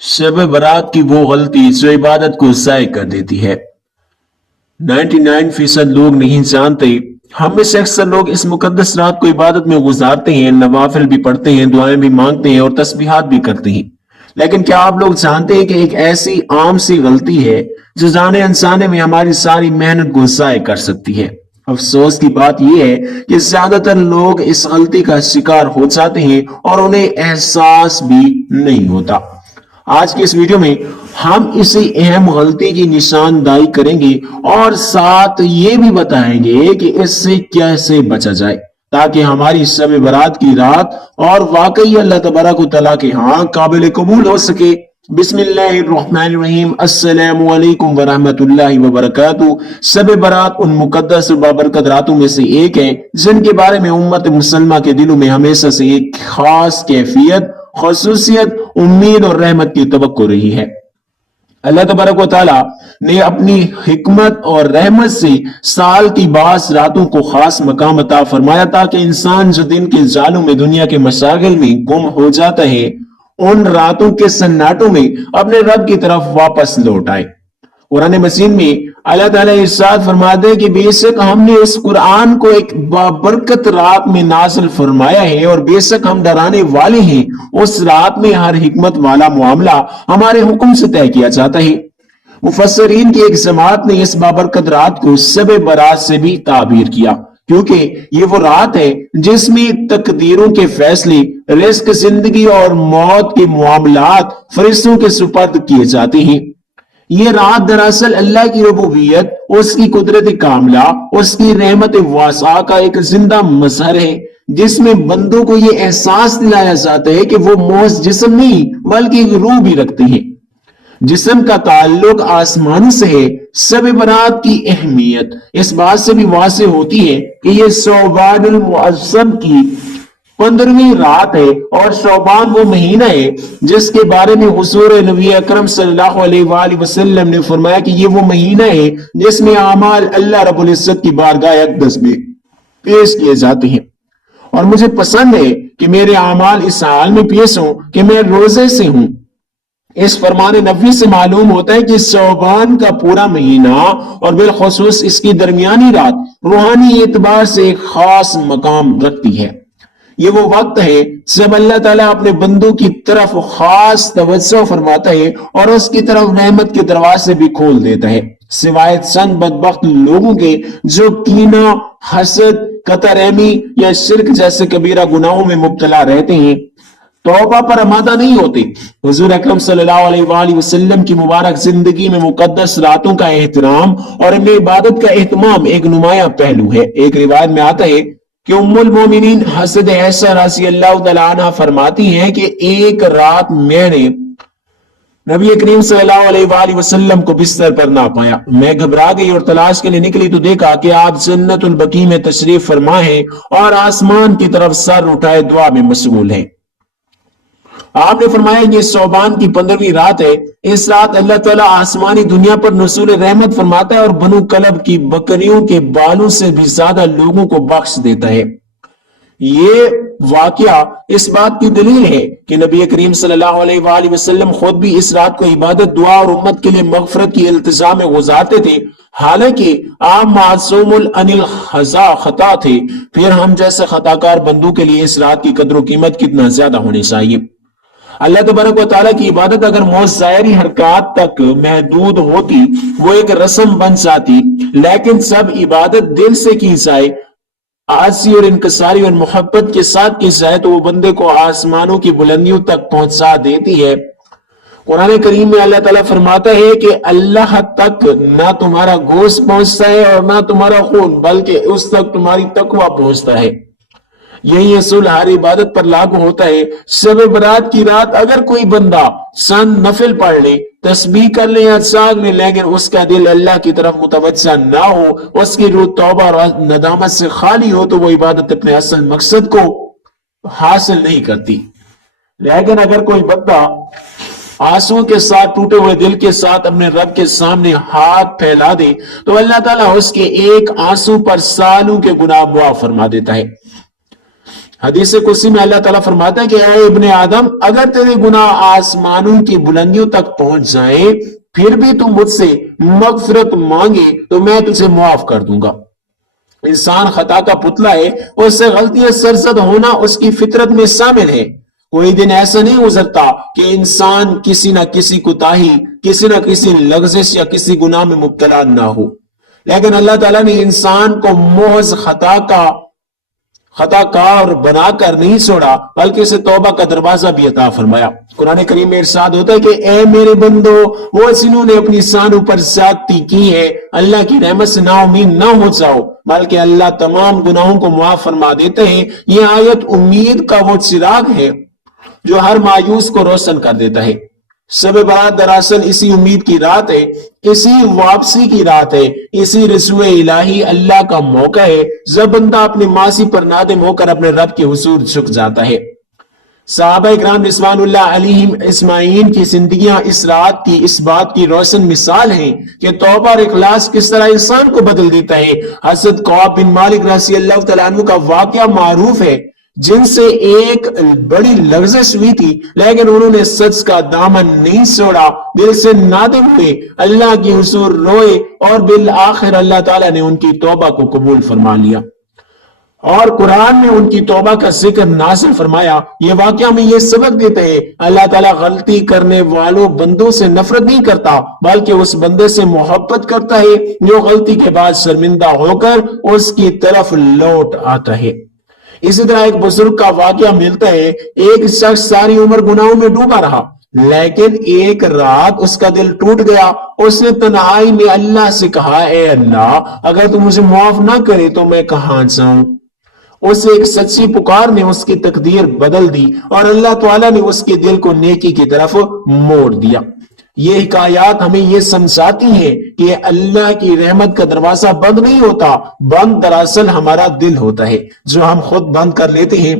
शब बारात की वो गलती जो इबादत को ज़ाय कर देती है। 99% लोग नहीं जानते, हम में से अक्सर लोग इस मुकद्दस रात को इबादत में गुजारते हैं, नवाफिल भी पढ़ते हैं, दुआएं भी मांगते हैं और तस्बीहात भी करते हैं। लेकिन क्या आप लोग जानते हैं कि एक ऐसी आम सी गलती है जो जाने अनजाने में हमारी सारी मेहनत को ज़ाय कर सकती है। अफसोस की बात यह है कि ज्यादातर लोग इस गलती का शिकार हो जाते हैं और उन्हें एहसास भी नहीं होता। आज की इस वीडियो में हम इसी अहम गलती की निशानदाही करेंगे और साथ ये भी बताएंगे कि इससे कैसे बचा जाए ताकि हमारी शब बारात की रात और वाकई अल्लाह तबारक व तआला के यहाँ काबिल कबूल हो सके। बिस्मिल्लाहिर्रहमानिर्रहीम, अस्सलामु अलैकुम व रहमतुल्लाहि व बरकातुहू। शब बारात उन मुकद्दस और बाबरकत रातों में से एक है जिनके बारे में उम्मत मुसलमा के दिलों में हमेशा से एक खास कैफियत, खसूसियत, उम्मीद और रहमत की तवक्को रही है। अल्लाह तबारक व तआला ने अपनी हिकमत और रहमत से साल की बास रातों को खास मकाम अता फरमाया ताकि इंसान जो दिन के जालों में दुनिया के मशागिल में गुम हो जाता है उन रातों के सन्नाटों में अपने रब की तरफ वापस लौट आए। कुरान मजीद में अल्लाह ताला इरशाद फरमाते हैं कि बेशक हमने इस कुरान को एक बाबरकत रात में नाज़िल फरमाया है और बेशक हम डराने वाले हैं। उस रात में हर हिकमत वाला मामला हमारे हुक्म से तय किया जाता है। मुफस्सिरीन की एक जमात ने इस बाबरकत रात को शब बारात से भी ताबीर किया क्योंकि ये वो रात है जिसमें तकदीरों के फैसले, रिस्क, जिंदगी और मौत के मामलात फरिश्तों के सुपर्द किए जाते हैं। ये रात दरअसल अल्लाह की रबूबियत, उसकी कुदरत कामला, उसकी रहमत वासा का एक जिंदा मजहर है जिसमें बंदों को ये एहसास दिलाया जाता है कि वो मौज जिस्म नहीं बल्कि रूह भी रखते हैं। जिस्म का ताल्लुक आसमानों से है। शब बारात की अहमियत इस बात से भी वाज़ेह होती है कि ये शौबानुल मुअज़्ज़म की 15वीं रात है और शौबान वो महीना है जिसके बारे में हुजूर नबी अकरम सल्लल्लाहु अलैहि वसल्लम ने फरमाया कि ये वो महीना है जिसमें आमाल अल्लाह रब्बुल इज्जत की बारगाह अक़दस में पेश किए जाते हैं। और मुझे पसंद है कि मेरे आमाल इस हाल में पेश हों कि मैं रोजे से हूं। इस फरमान नबी से मालूम होता है कि शौबान का पूरा महीना और बिलखुसूस इसकी दरमियानी रात रूहानी एतबार से एक खास मकाम रखती है। ये वो वक्त है जब अल्लाह ताला अपने बंदों की तरफ खास तवज्जो फरमाता है और उसकी तरफ रहमत के दरवाजे भी खोल देता है, सिवाय चंद बदबख्त लोगों के जो कीना, हसद, कतरहमी या शिर्क जैसे कबीरा गुनाहों में मुब्तला रहते हैं, तौबा पर आमादा नहीं होते। हुजूर अकरम सल्लल्लाहु अलैहि वसल्लम की मुबारक जिंदगी में मुकद्दस रातों का एहतराम और इनमें इबादत का एहतमाम एक नुमाया पहलू है। एक रिवायत में आता है कि उम्मुल मोमिनीन हज़रत आयशा रज़ी अल्लाह तआला अन्हा फरमाती हैं कि एक रात मैंने नबी करीम सल्लल्लाहु अलैहि वसल्लम को बिस्तर पर ना पाया। मैं घबरा गई और तलाश के लिए निकली तो देखा कि आप जन्नतुल बकी में तशरीफ फरमा है और आसमान की तरफ सर उठाए दुआ में मशगूल है। आपने फरमाया ये शौबान की 15वीं रात है। इस रात अल्लाह ताला आसमानी दुनिया पर नज़ूल रहमत फरमाता है और बनु कलब की बकरियों के बालों से भी ज्यादा लोगों को बख्श देता है। ये वाकया इस बात की दलील है कि नबी करीम सल्लल्लाहु अलैहि वसल्लम खुद भी इस रात को इबादत, दुआ और उम्मत के लिए मगफरत की इल्तिजा में गुजारते थे। हालांकि आप मासूमुल अनिल खता थे, फिर हम जैसे खताकार बंदों के लिए इस रात की कदर कीमत कितना ज्यादा होनी चाहिए। अल्लाह तबारक व तआला की इबादत अगर मौज़ायरी हरकत तक महदूद होती वो एक रस्म बन जाती, लेकिन सब इबादत दिल से की जाए, आसी और इनकसारी और मोहब्बत के साथ की जाए तो वो बंदे को आसमानों की बुलंदियों तक पहुंचा देती है। कुरान करीम में अल्लाह ताला फरमाता है कि अल्लाह तक ना तुम्हारा गोश्त पहुंचता है और ना तुम्हारा खून, बल्कि उस तक तुम्हारी तकवा पहुंचता है। यही असूल हर इबादत पर लागू होता है। शब बारात की रात अगर कोई बंदा सन नफिल पढ़ ले, तस्बीह कर ले या साग ले, लेकिन उसका दिल अल्लाह की तरफ मुतवज्जा ना हो, उसकी रूह तौबा और नदामत से खाली हो, तो वो इबादत अपने असल मकसद को हासिल नहीं करती। लेकिन अगर कोई बंदा आंसुओं के साथ, टूटे हुए दिल के साथ अपने रब के सामने हाथ फैला दे तो अल्लाह ताला उसके एक आंसू पर सालों के गुनाह मुआफ फरमा देता है। حدیث قدسی میں اللہ تعالیٰ فرماتا ہے کہ اے ابن آدم، اگر تیرے گناہ آسمانوں کی بلندیوں تک پہنچ جائیں پھر بھی تو مجھ سے مغفرت مانگے تو میں تجھے معاف کر دوں گا۔ انسان خطا کا پتلا ہے، اس سے غلطیاں سرزد ہونا اس کی فطرت میں شامل ہے۔ کوئی دن ایسا نہیں گزرتا کہ انسان کسی نہ کسی کوتاہی، کسی نہ کسی لغزش یا کسی گناہ میں مبتلا نہ ہو، لیکن اللہ تعالیٰ نے انسان کو محض خطا کار بنا کر نہیں چھوڑا، بلکہ اسے توبہ کا دروازہ بھی عطا فرمایا۔ قرآن کریم میں ارشاد ہوتا ہے کہ اے میرے بندو، وہ جنہوں نے اپنی شانوں پر زیادتی کی ہے، اللہ کی رحمت سے نا امید نہ ہو جاؤ، بلکہ اللہ تمام گناہوں کو معاف فرما دیتے ہیں۔ یہ آیت امید کا وہ چراغ ہے جو ہر مایوس کو روشن کر دیتا ہے۔ شب برات دراصل اسی امید کی رات ہے، اسی واپسی کی رات ہے، اسی رسو الہی اللہ کا موقع ہے جب بندہ اپنے ماضی پر نادم ہو کر اپنے رب کے حضور جھک جاتا ہے۔ صحابہ اکرام رضوان اللہ علیہم اجمعین کی زندگیاں اس رات کی، اس بات کی روشن مثال ہیں کہ توبہ اور اخلاص کس طرح انسان کو بدل دیتا ہے۔ حضرت کعب بن مالک رضی اللہ تعالیٰ عنہ کا واقعہ معروف ہے، جن سے ایک بڑی لغزش ہوئی تھی، لیکن انہوں نے سچ کا دامن نہیں چھوڑا، دل سے نادم ہوئے، اللہ کی حضور روئے اور بالآخر اللہ تعالیٰ نے ان کی توبہ کو قبول فرما لیا اور قرآن میں ان کی توبہ کا ذکر نازل فرمایا۔ یہ واقعہ ہمیں یہ سبق دیتا ہے، اللہ تعالیٰ غلطی کرنے والوں بندوں سے نفرت نہیں کرتا، بلکہ اس بندے سے محبت کرتا ہے جو غلطی کے بعد شرمندہ ہو کر اس کی طرف لوٹ آتا ہے۔ اسی طرح ایک بزرگ کا واقعہ ملتا ہے، ایک شخص ساری عمر گناہوں میں ڈوبا رہا، لیکن ایک رات اس کا دل ٹوٹ گیا۔ اس نے تنہائی میں اللہ سے کہا، اے اللہ، اگر تم مجھے معاف نہ کرے تو میں کہاں جاؤں؟ اس ایک سچی پکار نے اس کی تقدیر بدل دی اور اللہ تعالیٰ نے اس کے دل کو نیکی کی طرف موڑ دیا۔ یہ حکایات ہمیں یہ سمجھاتی ہیں کہ اللہ کی رحمت کا دروازہ بند نہیں ہوتا، بند دراصل ہمارا دل ہوتا ہے جو ہم خود بند کر لیتے ہیں۔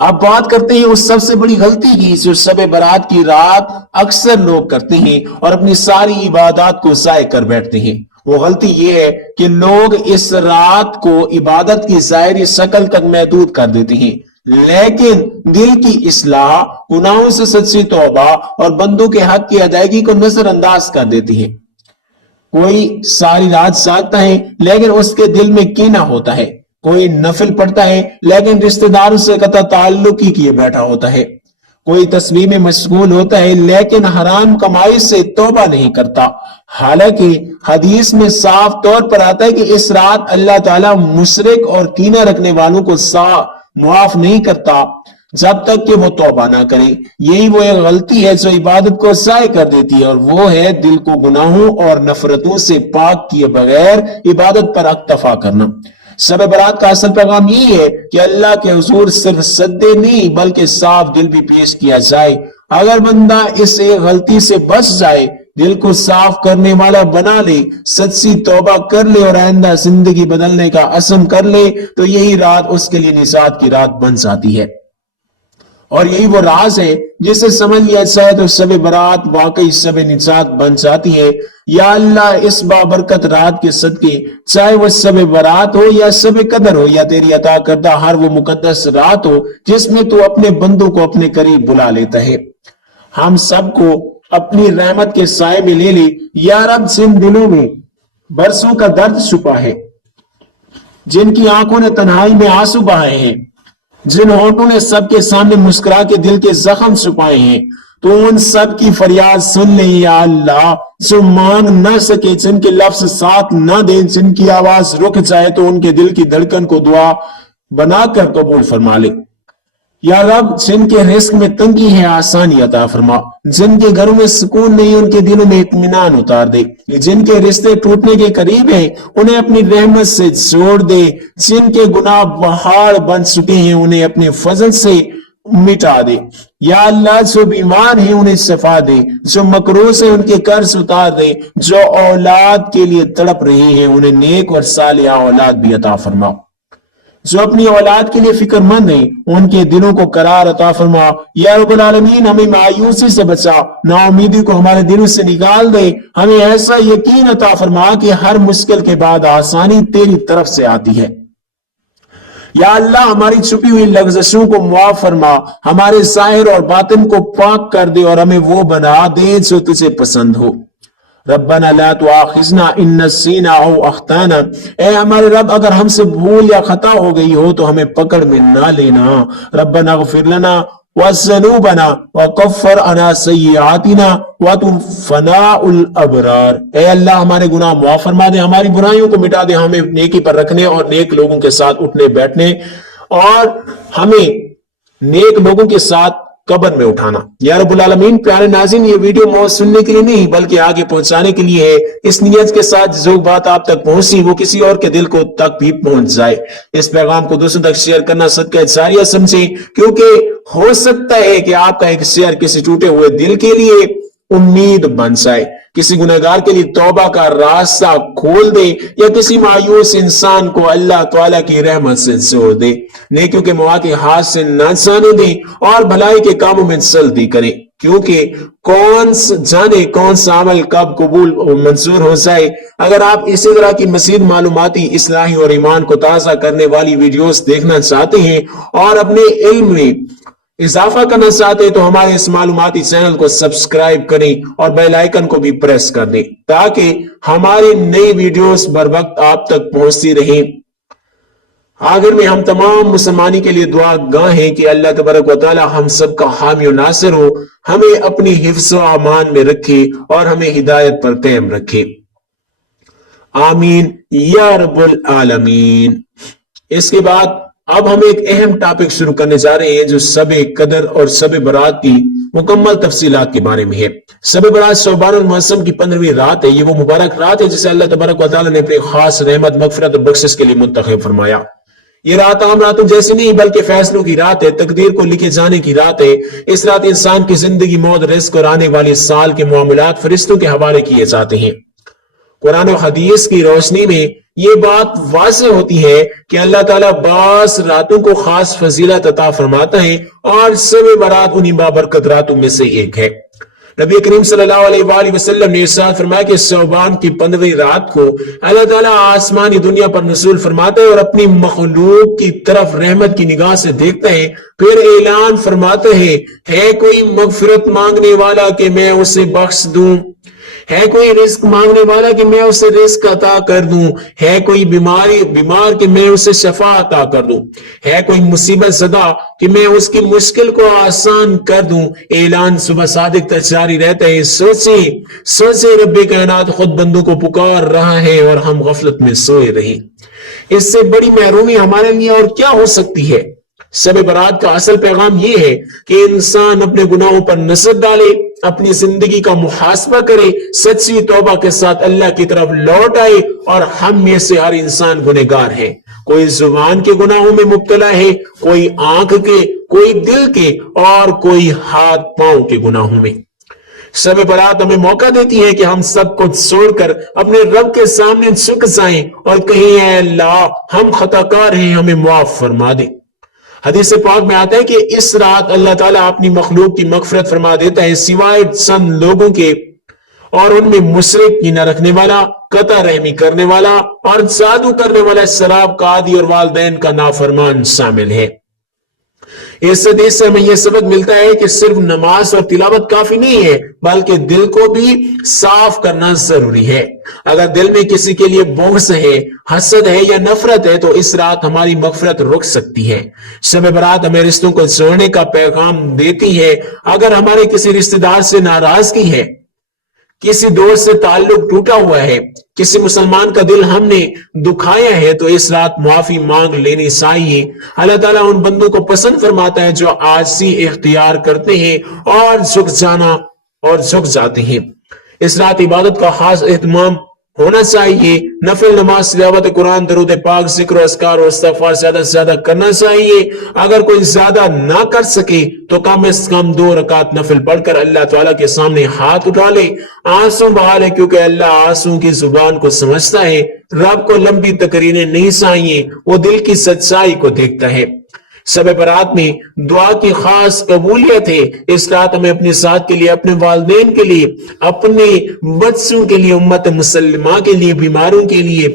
اب بات کرتے ہیں اس سب سے بڑی غلطی کی جو شب برات کی رات اکثر لوگ کرتے ہیں اور اپنی ساری عبادات کو ضائع کر بیٹھتے ہیں۔ وہ غلطی یہ ہے کہ لوگ اس رات کو عبادت کی ظاہری شکل تک محدود کر دیتے ہیں، لیکن دل کی اصلاح، گناہوں سے سچی توبہ اور بندوں کے حق کی ادائیگی کو نظر انداز کر دیتی ہے۔ کوئی ساری رات جاگتا ہے لیکن اس کے دل میں کینہ ہوتا ہے، کوئی نفل پڑھتا ہے لیکن رشتہ داروں سے قطع تعلق ہی کیے بیٹھا ہوتا ہے، کوئی تسبیح میں مشغول ہوتا ہے لیکن حرام کمائی سے توبہ نہیں کرتا۔ حالانکہ حدیث میں صاف طور پر آتا ہے کہ اس رات اللہ تعالیٰ مشرک اور کینہ رکھنے والوں کو معاف نہیں کرتا جب تک کہ وہ توبہ نہ کرے۔ یہی وہ ایک غلطی ہے جو عبادت کو ضائع کر دیتی ہے، اور وہ ہے دل کو گناہوں اور نفرتوں سے پاک کیے بغیر عبادت پر اکتفا کرنا۔ شب برات کا اصل پیغام یہی ہے کہ اللہ کے حضور صرف سجدے نہیں بلکہ صاف دل بھی پیش کیا جائے۔ اگر بندہ اس ایک غلطی سے بچ جائے، دل کو صاف کرنے والا بنا لے، سچی توبہ کر لے اور آئندہ زندگی بدلنے کا عزم کر لے، تو یہی رات اس کے لیے نجات کی رات بن جاتی ہے۔ اور یہی وہ راز ہے جسے سمجھ لیا جائے تو شب برات واقعی شب نجات بن جاتی ہے۔ یا اللہ، اس بابرکت رات کے صدقے، چاہے وہ شب برات ہو یا شب قدر ہو یا تیری عطا کردہ ہر وہ مقدس رات ہو جس میں تو اپنے بندوں کو اپنے قریب بلا لیتا ہے، ہم سب کو اپنی رحمت کے سائے میں لے لے۔ یا رب، جن دلوں میں برسوں کا درد چھپا ہے، جن کی آنکھوں نے تنہائی میں آنسو بہائے ہیں، جن ہونٹوں نے سب کے سامنے مسکرا کے دل کے زخم چھپائے ہیں، تو ان سب کی فریاد سن لے یا اللہ۔ جو مانگ نہ سکے، جن کے لفظ ساتھ نہ دیں، جن کی آواز رک جائے تو ان کے دل کی دھڑکن کو دعا بنا کر قبول فرما لے۔ یا رب، جن کے رزق میں تنگی ہے آسانی عطا فرما، جن کے گھروں میں سکون نہیں ان کے دلوں میں اطمینان اتار دے، جن کے رشتے ٹوٹنے کے قریب ہیں انہیں اپنی رحمت سے جوڑ دے، جن کے گناہ پہاڑ بن چکے ہیں انہیں اپنے فضل سے مٹا دے۔ یا اللہ، جو بیمار ہیں انہیں شفا دے، جو مقروض ہیں ان کے قرض اتار دے، جو اولاد کے لیے تڑپ رہے ہیں انہیں نیک اور صالحہ اولاد بھی عطا فرما، جو اپنی اولاد کے لیے فکر مند ہیں ان کے دلوں کو قرار عطا فرما۔ یا رب العالمین، ہمیں مایوسی سے بچا، نا امیدی کو ہمارے دلوں سے نکال دے، ہمیں ایسا یقین عطا فرما کہ ہر مشکل کے بعد آسانی تیری طرف سے آتی ہے۔ या अल्लाह हमारी छुपी हुई लफ्ज़शों को मुआफ फरमा, हमारे ज़ाहिर और बातिन को पाक कर दे और हमें वो बना दे जो तुझे पसंद हो। रब्बना ला तुआखिज़ना इन नसीना औ अख्ताना, ए हमारे रब अगर हमसे भूल या खता हो गई हो तो हमें पकड़ में ना लेना। रब्बना गफिर लना वज़्ज़ुनूबना वकफ्फिर अना सय्यिआतिना वतवफ़्फ़नाउल अबरार, ए अल्लाह हमारे गुनाह मुआफ फरमा दे, हमारी बुराइयों को मिटा दे, हमें नेकी पर रखने और नेक लोगों के साथ उठने बैठने और हमें नेक लोगों के साथ कब्र में उठाना। या रब्बुल आलमीन, प्यारे नाज़रीन, ये वीडियो मौत सुनने के लिए नहीं बल्कि आगे पहुंचाने के लिए है। इस नियत के साथ जो बात आप तक पहुंची वो किसी और के दिल को तक भी पहुंच जाए। इस पैगाम को दूसरों तक शेयर करना सदका जारिया समझे, क्योंकि हो सकता है कि आपका एक शेयर किसी टूटे हुए दिल के लिए उम्मीद बन जाए, किसी गुनहगार के लिए तौबा का रास्ता खोल दे या किसी मायूस इंसान को अल्लाह ताला की रहमत से जोड़ दे, नेकियों के मौके हाथ से न जाने दे और भलाई के कामों में जल्दी करें, क्योंकि कौन जाने कौन सा अमल कब कबूल मंजूर हो जाए। अगर आप इसी तरह की मज़ीद मालूमाती, इस्लाही और ईमान को ताज़ा करने वाली वीडियोस देखना चाहते हैं और अपने इल्म में इजाफा करना चाहते हैं तो हमारे इस मालूमाती चैनल को सब्सक्राइब करें और बेल आइकन को भी प्रेस कर दें ताकि हमारी नई वीडियोस बर वक्त आप तक पहुंचती रहें। आखिर में हम तमाम मुसलमानी के लिए दुआ गाह हैं कि अल्लाह तबारक व तआला हम सबका हामी और नासिर हो, हमें अपनी हिफ्ज़ व अमान में रखे और हमें हिदायत पर कायम रखे। आमीन या रब्बुल आलमीन। इसके बाद अब हम एक अहम टॉपिक शुरू करने जा रहे हैं जो शब-ए कदर और शब-ए बरात की मुकम्मल तफसीलात के बारे में है। शब-ए बरात शअबानुल मुअज़्ज़म की 15वीं रात है। ये वो मुबारक रात है जिसे अल्लाह तबारक व तआला ने अपने खास रहमत, मगफिरत और बख्शिश के लिए मुंतखब फरमाया। ये रात आम रातों जैसी नहीं बल्कि फैसलों की रात है, तकदीर को लिखे जाने की रात है। इस रात इंसान की जिंदगी, मौत, रिज़्क़ और आने वाले साल के मामलात फरिश्तों के हवाले किए जाते हैं। कुरान और हदीस की रोशनी में ये बात वाज़ेह होती है कि अल्लाह ताला बास रातों को खास फजीलत अता फरमाता है और शब-ए बरात उन्हीं बाबरकत रातों में से एक है। नबी करीम सल्लल्लाहु अलैहि वसल्लम ने इरशाद फरमाया कि शअबान की 15वीं रात को अल्लाह ताला आसमानी दुनिया पर नुज़ूल फरमाता है और अपनी मखलूक की तरफ रहमत की निगाह से देखता है, फिर ऐलान फरमाता है कोई मगफिरत मांगने वाला कि मैं उसे बख्श दूं, है कोई रिस्क मांगने वाला कि मैं उसे रिस्क अता कर दूं, है कोई बीमार कि मैं उसे शफा अता कर दूं, है कोई मुसीबत ज़दा कि मैं उसकी मुश्किल को आसान कर दूं। ऐलान सुबह सादिक तक जारी रहता है। सोचे रब्बे कायनात खुद बंदों को पुकार रहा है और हम गफलत में सोए रहे। इससे बड़ी महरूमी हमारे लिए और क्या हो सकती है। शब-ए बरात का असल पैगाम यह है कि इंसान अपने गुनाहों पर नजर डाले, अपनी जिंदगी का मुहासबा करे, सच्ची तौबा के साथ अल्लाह की तरफ लौट आए। और हम में से हर इंसान गुनहगार है, कोई जुबान के गुनाहों में मुब्तला है, कोई आंख के, कोई दिल के और कोई हाथ पांव के गुनाहों में। शब-ए बरात हमें मौका देती है कि हम सब कुछ छोड़कर अपने रब के सामने झुक जाएं और कहें, ऐ अल्लाह हम खताकार हैं, हमें माफ फरमा दे। हदीस पाक में आता है कि इस रात अल्लाह ताला अपनी मखलूक की मगफिरत फरमा देता है सिवाय चंद लोगों के, और उनमें मुशरिक की न रखने वाला, कता रहमी करने वाला और जादू करने वाला, शराब का आदी और वालिदैन का नाफरमान शामिल है। इस हदीस से हमें यह सबक मिलता है कि सिर्फ नमाज और तिलावत काफी नहीं है बल्कि दिल को भी साफ करना जरूरी है। अगर दिल में किसी के लिए बुग़्ज़ है, हसद है या नफरत है तो इस रात हमारी मगफिरत रुक सकती है। शब-ए बरात हमें रिश्तों को जोड़ने का पैगाम देती है। अगर हमारे किसी रिश्तेदार से नाराजगी है, किसी दोस्त से ताल्लुक टूटा हुआ है, किसी मुसलमान का दिल हमने दुखाया है तो इस रात माफी मांग लेनी चाहिए। अल्लाह ताला उन बंदों को पसंद फरमाता है जो आजिज़ी इख्तियार करते हैं और झुक जाते हैं। इस रात इबादत का खास एहतमाम होना चाहिए। नफिल नमाज, तिलावत कुरान, दरूद पाक, जिक्र, अस्कार और इस्तिग़फ़ार ज्यादा से ज्यादा करना चाहिए। अगर कोई ज्यादा ना कर सके तो कम से कम 2 रकात नफिल पढ़कर अल्लाह ताला के सामने हाथ उठा ले, आंसू बहा ले, क्योंकि अल्लाह आंसू की जुबान को समझता है। रब को लंबी तकरीरें नहीं चाहिए, वो दिल की सच्चाई को देखता है। शब-ए बरात में दुआ की खास कबूलियत है। इस रात हमें अपने साथ के लिए, अपने वालिदैन के लिए, अपने बच्चों के लिए, उम्मत मुसल्लमा के लिए, बीमारों के लिए,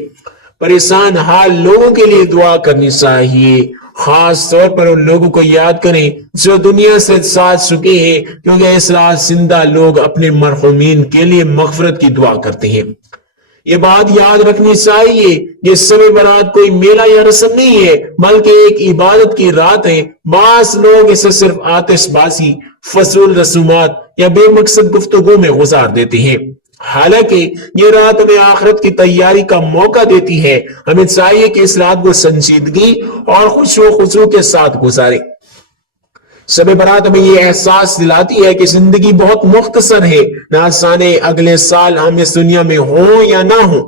परेशान हाल लोगों के लिए दुआ करनी चाहिए। खास तौर पर उन लोगों को याद करें जो दुनिया से साथ चुके हैं, क्योंकि इस रात जिंदा लोग अपने मरहूमीन के लिए मगफरत की दुआ करते हैं। ये बात याद रखनी चाहिए कि शब बारात कोई मेला या रस्म नहीं है, बल्कि एक इबादत की रात है। बास लोग इसे सिर्फ आतिशबाजी, फजूल रसूमात या बेमकसद गुफ्तगू में गुजार देते हैं। हालांकि ये रात हमें आखिरत की तैयारी का मौका देती है। हमें चाहिए कि इस रात को संजीदगी और खुशू के साथ गुजारें। शब बारात हमें ये एहसास दिलाती है कि जिंदगी बहुत मुख्तसर है, ना जाने अगले साल हम इस दुनिया में हो या ना हो।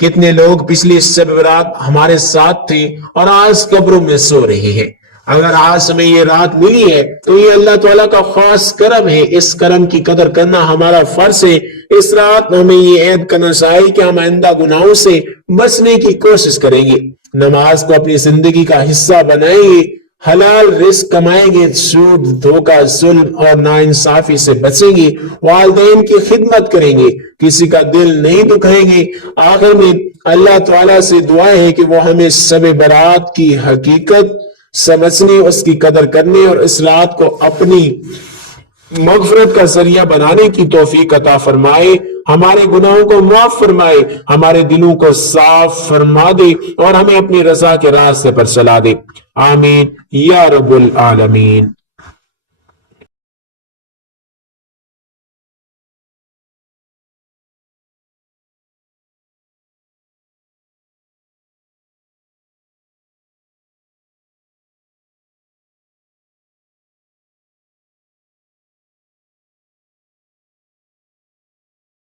कितने लोग पिछली शब बारात हमारे साथ थे और आज कब्रों में सो रहे हैं। अगर आज हमें ये रात मिली है तो ये अल्लाह ताला का खास करम है। इस करम की कदर करना हमारा फर्ज है। इस रात हमें ये ऐद करना चाहिए कि हम आइंदा गुनाहों से बचने की कोशिश करेंगे, नमाज को अपनी जिंदगी का हिस्सा बनाएंगे, हलाल रिस्क कमाएंगे, झूठ, धोखा, जुल्म और नाइंसाफी से बचेंगे, वालिदैन की खिदमत करेंगे, किसी का दिल नहीं दुखाएंगे। आखिर में अल्लाह ताला से दुआ है कि वो हमें शब बारात की हकीकत समझने, उसकी कदर करने और इस रात को अपनी मगफरत का जरिया बनाने की तौफीक अता फरमाए, हमारे गुनाहों को माफ फरमाए, हमारे दिलों को साफ फरमा दे और हमें अपनी रजा के रास्ते पर चला दे। आमीन या रब्बुल आलमीन।